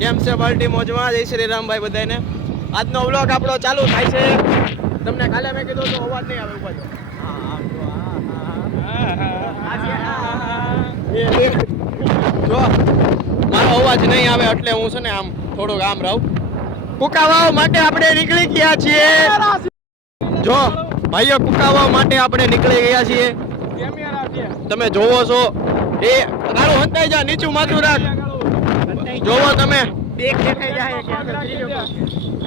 કેમ છે પાર્ટી મોજમાં? જય શ્રી રામભાઈ બધાને આજનો વ્લોગ આપણો ચાલુ થાય છે. તમને કાલે મેં કીધું તો અવાજ નહીં આવે ઉપર જો મારો અવાજ નહીં આવે એટલે હું છે ને આમ થોડુંક આમ રહું. કુકાવાવ માટે આપણે નીકળી ગયા છીએ. જો ભાઈઓ કુકાવાવ માટે આપણે નીકળી ગયા છીએ. તમે જોવો છો. એ તારું હંતાઈ જા નીચું માથું રાખ. જોવો તમે.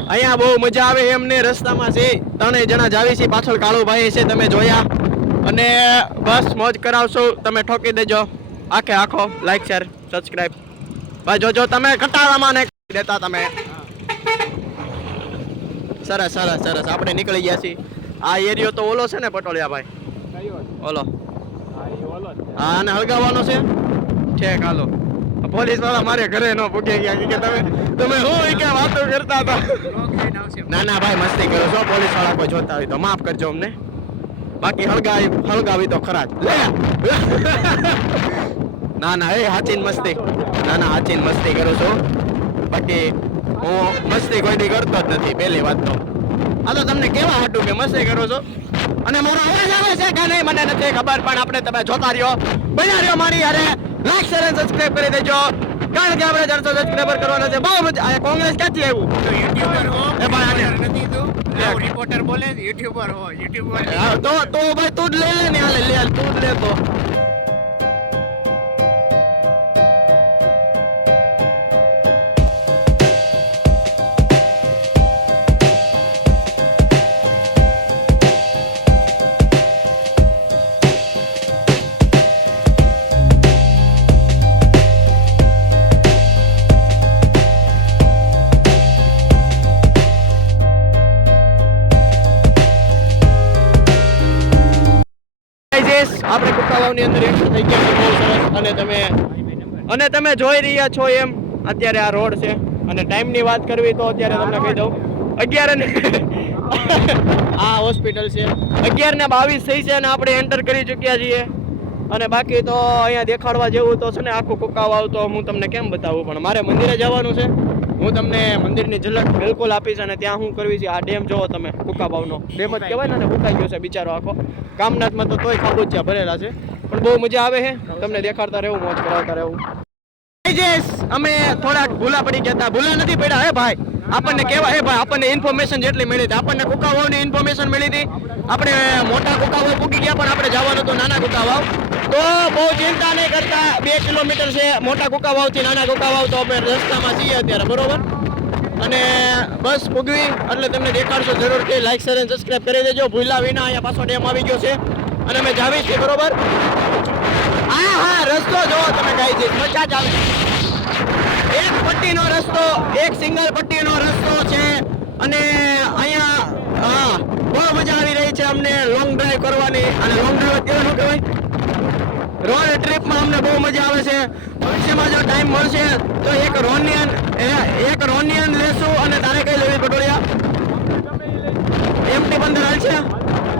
અહીંયા બહુ મજા આવે એમને. રસ્તામાં છે ત્રણેય જણા જાવી છે. પાછળ કાળો ભાઈ છે તમે જોયા. અને બસ મોજ કરાવશો તમે ઠોકી દેજો. આખે આખો લાઈક શેર સબસ્ક્રાઈબ ભાઈ જોજો તમે કટાળામાં ને દેતા તમે. સરસ સરસ સરસ. આપણે નીકળી ગયા છીએ. આ એરિયો તો ઓલો છે ને પટોળિયા ભાઈ? ઓલો. હા અને હળગાવવાનો છે? ઠેક હાલો. પોલીસવાળા મારે ઘરે ન પૂગે ગયા કે તમે તમે હું કે વાતો કરતા હતા? ના ના ભાઈ મસ્તી કરો છો. પોલીસવાળા કોઈ જોતા હોય તો માફ કરજો અમને. બાકી હળગાવી હળગાવી તો ખરા જ. લે! ના ના એ હાચીન મસ્તી. ના ના હાચીન મસ્તી કરું છું. બાકી હું મસ્તી કોઈ દી કરતો જ નથી પહેલી વાત તો. આ તો તમને કેવા હતું કે મસ્તી કરો છો? અને મારો અવાજ આવે છે કે નહીં મને નથી ખબર પણ આપણે તમે જોતા રહ્યો. બન્યા રહ્યો મારી યારે લાઈક શેર અને સબસ્ક્રાઇબ કરી દેજો. કારણ કે આપણે ચારસો સબસ્ક્રાઇબર કરવાના છે. બહુ મજા આ કોંગ્રેસ ક્યાંથી આવ્યું? એ ભાઈ આને રિપોર્ટર બોલે યુટ્યુબર હો યુટ્યુબર હા, તો તો ભાઈ તું જ લે ને હાલે લે તું જ લે તો. કુકાવાવની અંદર એન્ટર થઈ ગયા છે બહુ સરસ. અને તમે અને તમે જોઈ રહ્યા છો એમ અત્યારે આ રોડ છે. અને ટાઈમની વાત કરવી તો અત્યારે તમને કહી દઉં. અગિયાર ને આ હોસ્પિટલ છે. અગિયાર ને બાવીસ થઈ છે અને આપણે એન્ટર કરી ચૂક્યા છીએ. અને બાકી તો અહીંયા દેખાડવા જેવું તો છે ને આખું કુકાવ તો હું તમને કેમ બતાવું? પણ મારે મંદિરે જવાનું છે. હું તમને મંદિરની ઝલક બિલકુલ આપીશ અને ત્યાં હું કરવી છે. આ ડેમ જોવો તમે કુકાબાવનો ડેમ જ કહેવાય ને ફૂંકાઈ ગયો છે બિચારો આખો. કામનાથમાં તો તોય ખાબોચિયા ભરેલા છે. પણ બહુ મજા આવે છે તમને દેખાડતા રહેવું, મોજ કરાવતા રહેવું. અમે થોડાક ભૂલા પડી ગયા ભૂલા નથી પડ્યા હે ભાઈ. આપણને કેવા હે ભાઈ, આપણને ઇન્ફોર્મેશન જેટલી મળી હતી, આપણને કુકાવાવની ઇન્ફોર્મેશન મળી હતી. આપણે મોટા કુકાવાવ પૂકી ગયા, પણ આપણે જવાનું હતું નાના કુકાવાવ. તો બહુ ચિંતા નહીં કરતા, બે કિલોમીટર છે મોટા કુકાવાવથી નાના કુકાવાવ, તો આપણે રસ્તામાં છીએ અત્યારે, બરોબર? અને બસ પૂગવી, એટલે તમને દેખાડશો જરૂર કે લાઈક શેર અને સબસ્ક્રાઇબ કરી દેજો. ભૂલા વિના અહીંયા પાછો ડેમ આવી ગયો છે. અને અમે જાવી છીએ, બરોબર? હા હા, રસ્તો જોવો તમે ગાઈ છે મજા જ આવે. એક પટ્ટીનો રસ્તો, એક સિંગલ પટ્ટીનો રસ્તો છે. અને અહીંયા, હા, બહુ મજા આવી રહી છે અમને લોંગ ડ્રાઈવ કરવાની. અને લોંગ ડ્રાઈવ કેવું કહેવાય? રોડ ટ્રીપમાં અમને બહુ મજા આવે છે. ભવિષ્યમાં જો ટાઈમ મળશે, તો એક રોનિયન એક રોનિયન લેશું અને તારે કઈ લેવી પટોળિયા? એમટી પંદર હાલશે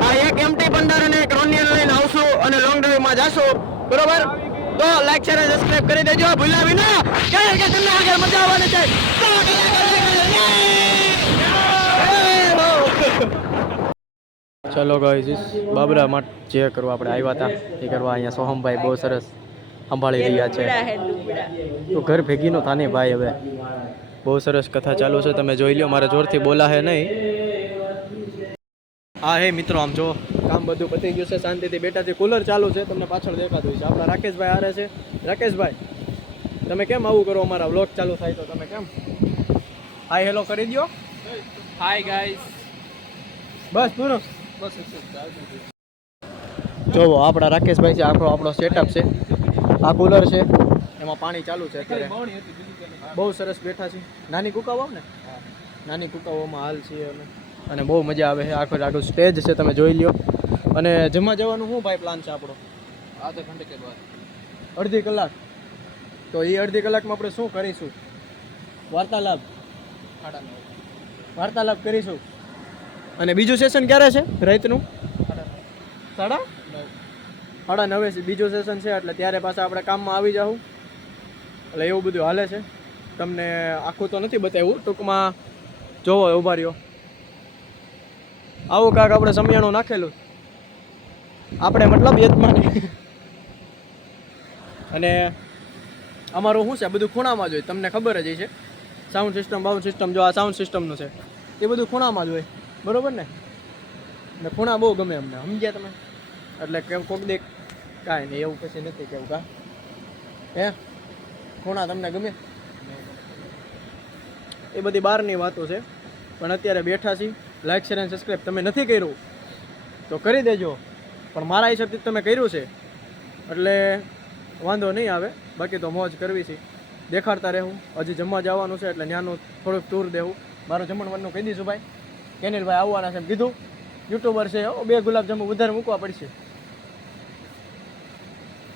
હા, એક એમટી પંદર અને એક રોનિયન લઈને આવશું અને લોંગ ડ્રાઈવમાં જશું. બરોબર? તો લાઈક શેર અને સબસ્ક્રાઇબ કરી દેજો ભૂલ્યા વિના કારણ કે તમને આગળ મજા આવવાની છે તો ચલો ગાઈસ બાબરા માટે જે કરવા આપણે આવ્યા હતા એ કરવા અહીંયા સોહમભાઈ બહુ સરસ સંભાળી રહ્યા છે તો ઘર ભેગીનો થાને ભાઈ હવે બહુ સરસ કથા ચાલુ છે તમે જોઈ લ્યો મારે જોરથી બોલા હે નહીં હા હે મિત્રો આમ જો કામ બધું પતી ગયું છે શાંતિથી બેઠા છે કુલર ચાલુ છે તમને પાછળ દેખાતું છે. આપણા રાકેશભાઈ આરે છે. રાકેશભાઈ તમે કેમ આવું કરો? અમારા વ્લોગ ચાલુ થાય તો તમે કેમ? હાય હેલો કરી દો હાય ગાઈસ બસ પૂરો. જોવો આપણા રાકેશભાઈ છે આખો આપણો સેટઅપ છે. આ કુલર છે. એમાં પાણી ચાલુ છે અત્યારે. બહુ સરસ બેઠા છે. નાની કુકાવો ને? નાની કુકાઓમાં હાલ છીએ અમે. અને બહુ મજા આવે છે. આખો આખું સ્ટેજ છે તમે જોઈ લ્યો. અને જમવા જવાનું શું ભાઈ પ્લાન છે આપણો? આધા ઘંટે કે બાદ. અડધી કલાક? તો એ અડધી કલાકમાં આપણે શું કરીશું? વાર્તાલાપ. વાર્તાલાપ કરીશું. અને બીજું સેશન ક્યારે છે? રાતનું? સાડા સાડા નવે છે. બીજું સેશન છે એટલે ત્યારે પાછા આપણે કામમાં આવી જાઉં એટલે એવું બધું હાલે છે. તમને આખું તો નથી બતાવ્યું. ટૂંકમાં જોવો ઊભા રહ્યો. આવું કાંક આપણે સમિયાણું નાખેલું. આપણે મતલબ યજમાન અને અમારું શું છે? બધું ખૂણામાં જ હોય. તમને ખબર જ છે સાઉન્ડ સિસ્ટમ બાઉન્ડ સિસ્ટમ જો આ સાઉન્ડ સિસ્ટમનું છે. એ બધું ખૂણામાં જ હોય. બરાબર ને? ને ખૂણા બહુ ગમે અમને. સમજ્યા તમે? એટલે કેમ કોક દેખ કાંઈ નહીં, એવું પછી નથી કેવું કા? હે? ખૂણા તમને ગમે? એ બધી બહારની વાતો છે. પણ અત્યારે બેઠા છીએ. લાઈક શેર અને સબસ્ક્રાઈબ તમે નથી કર્યું તો કરી દેજો. પણ મારા હિસાબથી તમે કર્યું છે. એટલે વાંધો નહીં આવે. બાકી તો મોજ કરવી છે. દેખાડતા રહેવું હજી જમવા જવાનું છે એટલે ત્યાંનું થોડુંક ટૂર દેવું. મારું જમણવારનું કહી દઈશું ભાઈ. કેનિલભાઈ આવવાના છે એમ કીધું. યુટ્યુબર છે બે ગુલાબ જાંબુ વધારે મૂકવા પડશે.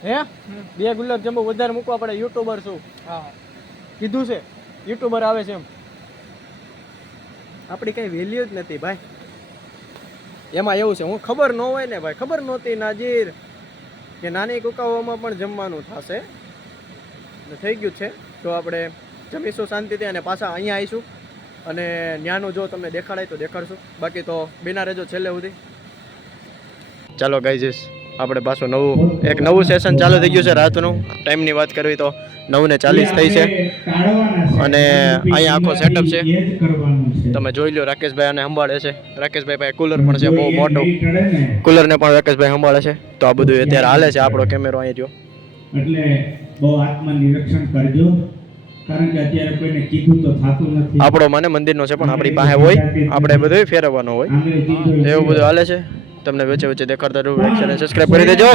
હે? બે ગુલાબજાંબુ વધારે મૂકવા પડે યુટ્યુબર છું. હા. કીધું છે. યુટ્યુબર આવે છે એમ. આપણી કંઈ વેલ્યુ જ નથી ભાઈ. એમાં એવું છે, હું ખબર ન હોય ને ભાઈ, ખબર નહોતી નાજીર કે નાની કુકાઓમાં પણ જમવાનું થશે. થઈ ગયું છે. તો આપણે જમીશું શાંતિથી અને પાછા અહીંયા આવીશું. અને ન્યાનું જો તમને દેખાડાય તો દેખાડશું. બાકી તો બિના રહેજો છેલ્લે સુધી. ચાલો ગાઈઝીસ આપણે પાછું નવું એક નવું સેશન ચાલુ થઈ ગયું છે રાતનું. ટાઈમની વાત કરવી તો નવ ને ચાલીસ થઈ છે. અને અહીંયા આખો સેટઅપ છે. તમે જોઈ લો રાકેશભાઈ આને સંભાળે છે. રાકેશભાઈ પાસે કુલર પણ છે બહુ મોટું. કુલરને પણ રાકેશભાઈ સંભાળે છે. તો આ બધું અત્યારે હાલે છે આપણો કેમેરો અહીં જો એટલે બહુ આત્મનિરીક્ષણ કરજો. કારણ કે અત્યારે કોઈને કીધું તો થતું નથી. આપણો મને મંદિરનો છે પણ આપણી પાસે હોય. આપણે બધું ફેરવવાનું હોય. એવું બધું હાલે છે. તમને વચ્ચે વચ્ચે દેખાડતા રહું સબસ્ક્રાઈબ કરી દેજો.